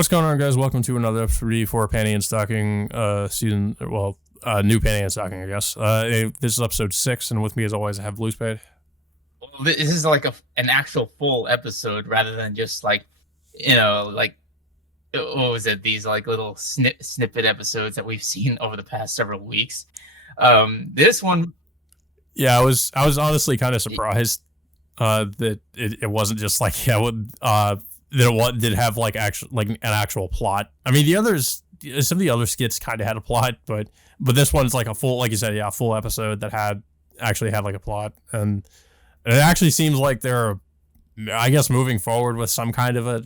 What's going on, guys? Welcome to another episode for Panty and Stocking season. New Panty and Stocking, I guess. This is episode 6, and with me, as always, I have Blue Spade. Well, this is like an actual full episode rather than just like, like what was it? These like little snippet episodes that we've seen over the past several weeks. This one, Yeah, I was honestly kind of surprised that it wasn't just like that it did have like an actual plot. I mean, some of the other skits kind of had a plot, but this one's like a full, like you said, full episode that actually had like a plot, and it actually seems like they're, I guess, moving forward with some kind of a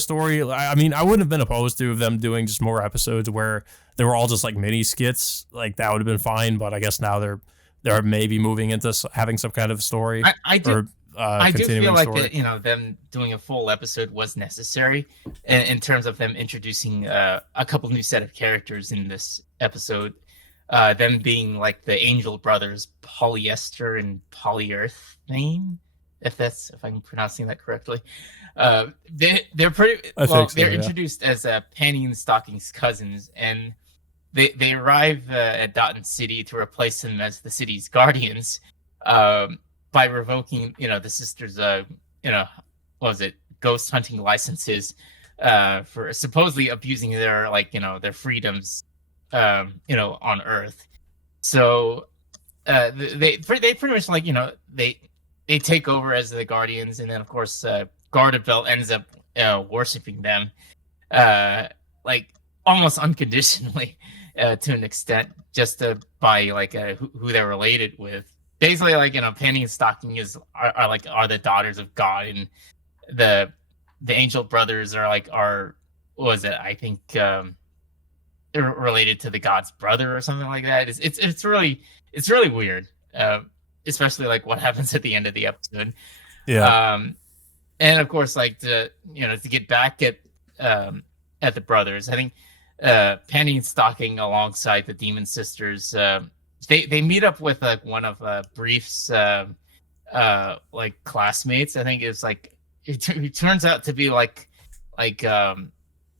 story. I mean, I wouldn't have been opposed to them doing just more episodes where they were all just like mini skits. Like that would have been fine, but I guess now they're maybe moving into having some kind of story. I do feel like story. them doing a full episode was necessary in terms of them introducing a couple new set of characters in this episode. Them being like the Angel brothers, Polyester and Polyurethane, if I'm pronouncing that correctly. They're pretty well. They're introduced as Panty and Stocking's cousins, and they arrive at Dotton City to replace them as the city's guardians. By revoking, the sisters, ghost hunting licenses, for supposedly abusing their freedoms, on Earth. So, they pretty much they take over as the guardians, and then of course, Garterbelt ends up worshiping them, almost unconditionally, to an extent, just by who they're related with. Basically, Panty and Stocking are the daughters of God, and the Angel brothers are what was it? I think they're related to the God's brother or something like that. It's really weird, especially like what happens at the end of the episode. Yeah. And of course, to get back at the brothers, I think Panty and Stocking alongside the Demon Sisters. They meet up with one of Brief's classmates. I think it's it turns out to be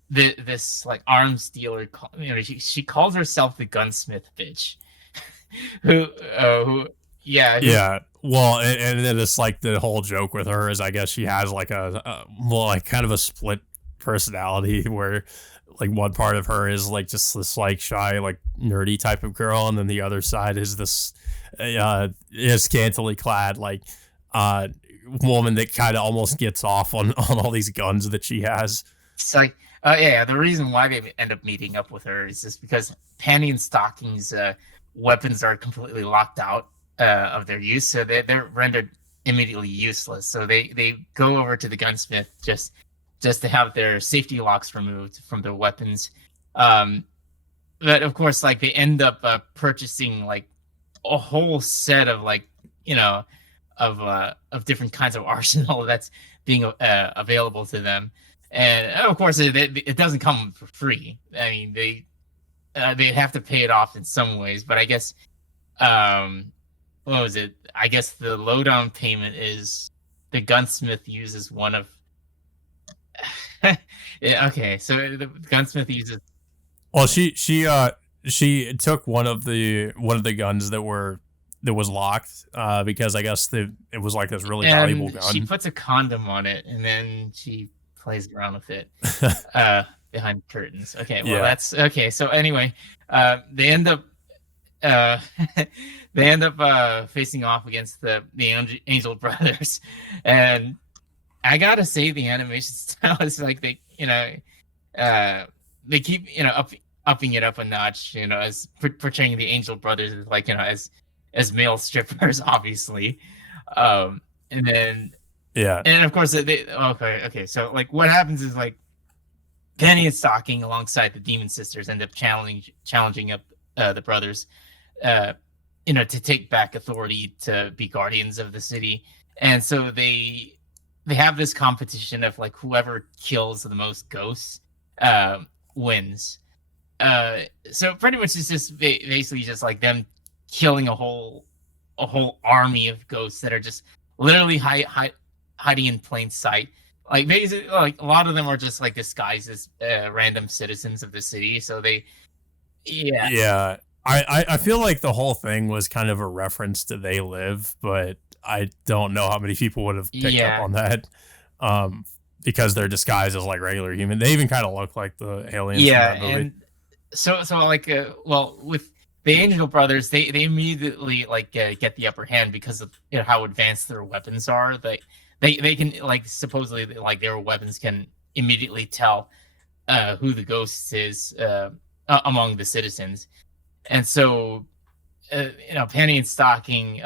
this arms dealer. She calls herself the gunsmith bitch. who Yeah. Well, and then it's like the whole joke with her is, I guess, she has kind of a split personality where like one part of her is like just this like shy, like nerdy type of girl, and then the other side is this scantily clad woman that kind of almost gets off on all these guns that she has. It's like the reason why they end up meeting up with her is just because Panty and Stocking's weapons are completely locked out of their use, so they're rendered immediately useless. So they go over to the gunsmith just to have their safety locks removed from their weapons. But of course, they end up purchasing a whole set of of different kinds of arsenal that's being available to them. And of course, it doesn't come for free. I mean, they have to pay it off in some ways, but I guess, what was it? I guess the lowdown payment is the gunsmith uses one of. Yeah, okay, so the gunsmith uses. Well, she took one of the guns that was locked because I guess it was like this really valuable gun. She puts a condom on it and then she plays around with it behind curtains. Okay, well that's okay. So anyway, they end up facing off against the Angel brothers, and I gotta say the animation style is they keep upping it up a notch, as portraying the Angel brothers as male strippers, obviously, and then and of course okay. So what happens is Panty and Stocking alongside the Demon Sisters end up challenging up the brothers, to take back authority to be guardians of the city, and so they have this competition of whoever kills the most ghosts wins. So pretty much it's just basically just them killing a whole army of ghosts that are just literally hiding in plain sight, like basically like a lot of them are just like disguised as random citizens of the city. So they, yeah, Yeah. I feel like the whole thing was kind of a reference to They Live, but I don't know how many people would have picked up yeah, on that. Because they're disguised as like regular human. They even kind of look like the aliens from yeah, that movie. and so like well, with the Angel Brothers, they immediately like get the upper hand because of how advanced their weapons are. They can like supposedly like their weapons can immediately tell who the ghost is among the citizens, and so Panty and Stocking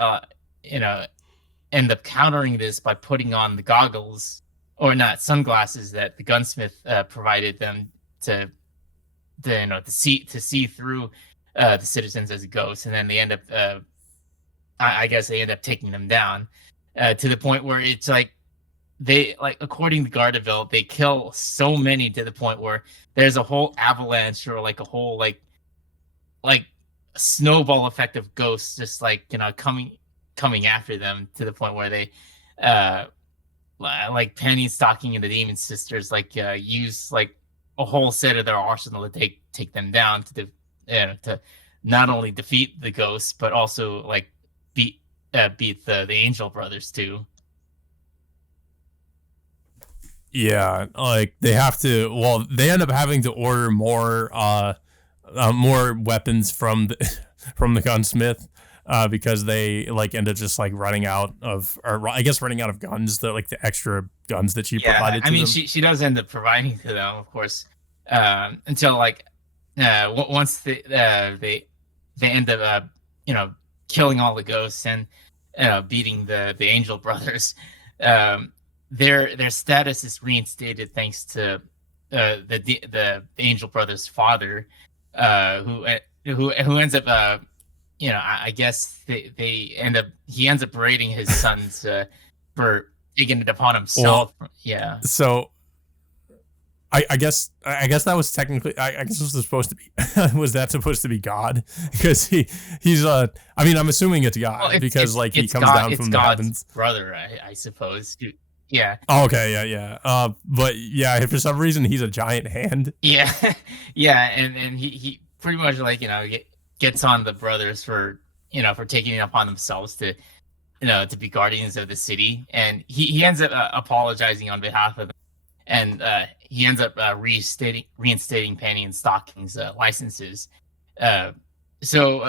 you know end up countering this by putting on the goggles, or not, sunglasses that the gunsmith provided them to see through the citizens as a ghost, and then they end up I guess they end up taking them down to the point where it's like they like, according to Garterbelt, they kill so many to the point where there's a whole avalanche, or like a whole like snowball effect of ghosts just like coming after them, to the point where they uh like Penny, Stocking, and the Demon Sisters like use like a whole set of their arsenal to take them down to not only defeat the ghosts but also like beat the Angel Brothers too. Yeah, like they have to. Well, they end up having to order more weapons from the from the gunsmith. Because they like end up just like running out of, or I guess running out of guns, like the extra guns that she provided to them. she does end up providing to them, of course, until like once they end up killing all the ghosts and beating the Angel Brothers. Their status is reinstated thanks to the Angel Brothers' father, who ends up I guess he ends up berating his sons for taking it upon himself. Well, yeah. So I guess that was technically, I guess this was supposed to be was that supposed to be God? Because he's I mean, I'm assuming it's God, well, because like he comes down from the heavens. Brother, I suppose. Yeah. Oh, okay. Yeah. But yeah, for some reason he's a giant hand. Yeah. Yeah, and he pretty much like gets on the brothers for taking it upon themselves to to be guardians of the city, and he ends up apologizing on behalf of them, and he ends up reinstating Panty and Stocking's licenses. So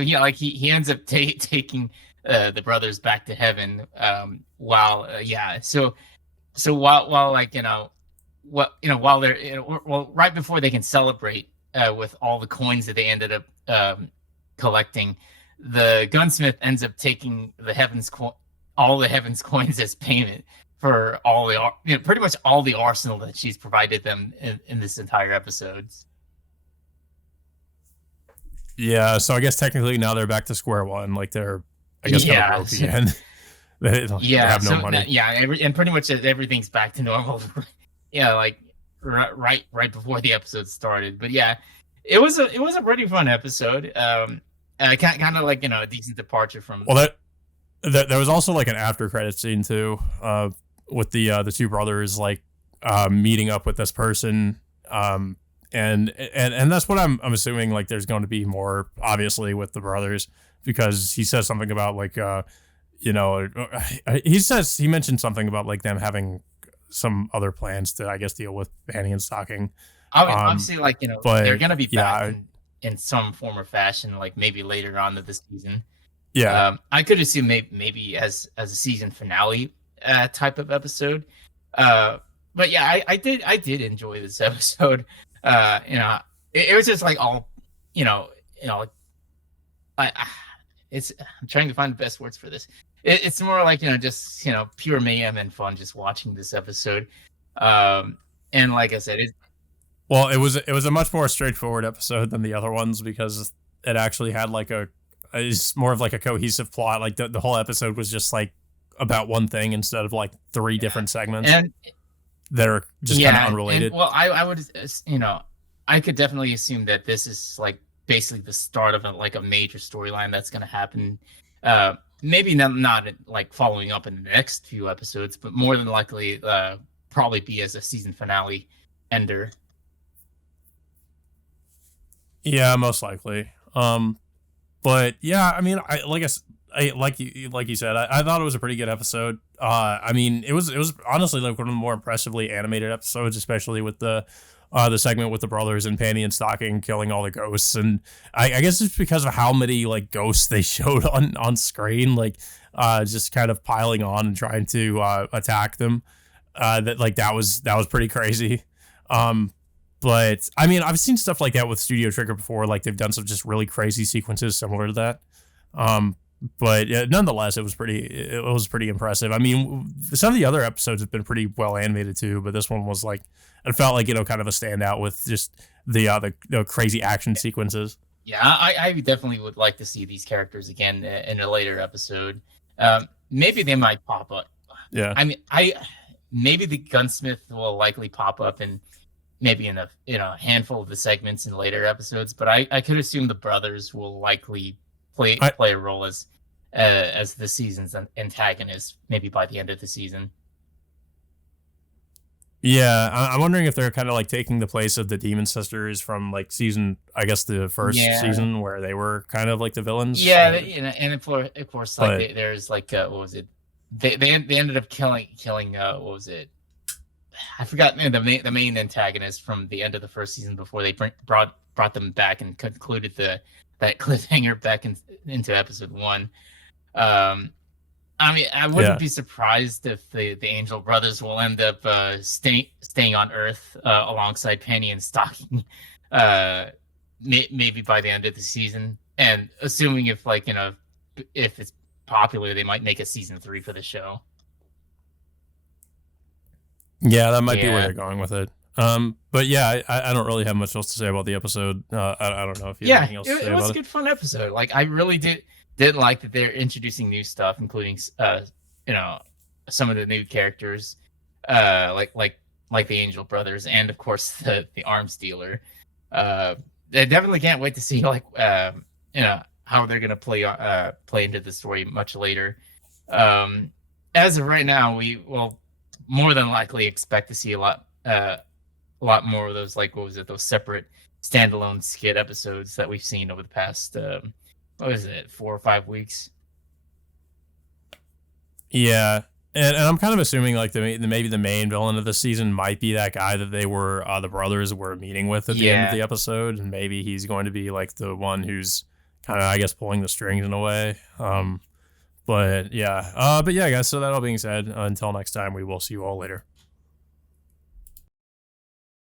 yeah, like he ends up taking the brothers back to heaven, while while like while they're well, right before they can celebrate with all the coins that they ended up collecting, the gunsmith ends up taking all the heavens coins as payment for all the pretty much all the arsenal that she's provided them in this entire episode. Yeah, so I guess technically now they're back to square one. Like they're, I guess, kind of broke again. They have no money. And pretty much everything's back to normal. Yeah, like right before the episode started. But yeah, it was a pretty fun episode. Kind of like a decent departure from. Well, there was also like an after credit scene too, with the two brothers like meeting up with this person, and that's what I'm assuming. Like, there's going to be more, obviously, with the brothers, because he says something about like he mentioned something about like them having some other plans to, I guess, deal with Panty and Stocking. Obviously, like but, they're gonna be back in some form or fashion, like maybe later on of the season. Yeah, I could assume maybe as a season finale type of episode. But yeah, I did enjoy this episode. It was just like all I'm trying to find the best words for this. It's more like just pure mayhem and fun just watching this episode. And like I said, it was a much more straightforward episode than the other ones, because it actually had like it's more of like a cohesive plot. Like the whole episode was just like about one thing instead of like three different segments that are just kind of unrelated. Well, I would I could definitely assume that this is like basically the start of a major storyline that's going to happen. Maybe not like following up in the next few episodes, but more than likely the probably be as a season finale ender. Yeah, most likely. But yeah, I mean, like you said, I thought it was a pretty good episode. I mean, it was honestly like one of the more impressively animated episodes, especially with the segment with the brothers and Panty and Stocking killing all the ghosts, and I guess it's because of how many like ghosts they showed on screen, like just kind of piling on and trying to attack them. That was pretty crazy. But I mean, I've seen stuff like that with Studio Trigger before. Like they've done some just really crazy sequences similar to that. But nonetheless, it was pretty impressive. I mean, some of the other episodes have been pretty well animated too, but this one was like, it felt like, kind of a standout with just the crazy action sequences. Yeah, I definitely would like to see these characters again in a later episode. Maybe they might pop up. Yeah. I mean, maybe the gunsmith will likely pop up in maybe in a handful of the segments in later episodes, but I could assume the brothers will likely play a role as the season's antagonist, maybe by the end of the season. Yeah, I'm wondering if they're kind of like taking the place of the Demon Sisters from like the first season where they were kind of like the villains. Yeah, and of course, like there's like what was it? They ended up killing what was it? I forgot the main antagonist from the end of the first season before they brought them back and concluded that cliffhanger back into episode 1. I mean, I wouldn't be surprised if the Angel Brothers will end up staying on Earth alongside Panty and Stocking, maybe by the end of the season. And assuming if it's popular, they might make a season 3 for the show. Yeah, that might be where they're going with it. But yeah, I don't really have much else to say about the episode. I don't know if you have anything else to say about it. It was a good, fun episode. Like, I really did like that they're introducing new stuff, including some of the new characters, like the Angel Brothers, and of course the arms dealer. I definitely can't wait to see how they're gonna play into the story much later. As of right now, we will more than likely expect to see a lot more of those, like, those separate standalone skit episodes that we've seen over the past 4 or 5 weeks. Yeah, and I'm kind of assuming like maybe the main villain of the season might be that guy that they were the brothers were meeting with at the end of the episode, and maybe he's going to be like the one who's kind of, I guess, pulling the strings in a way. But yeah, guys. So that all being said, until next time, we will see you all later.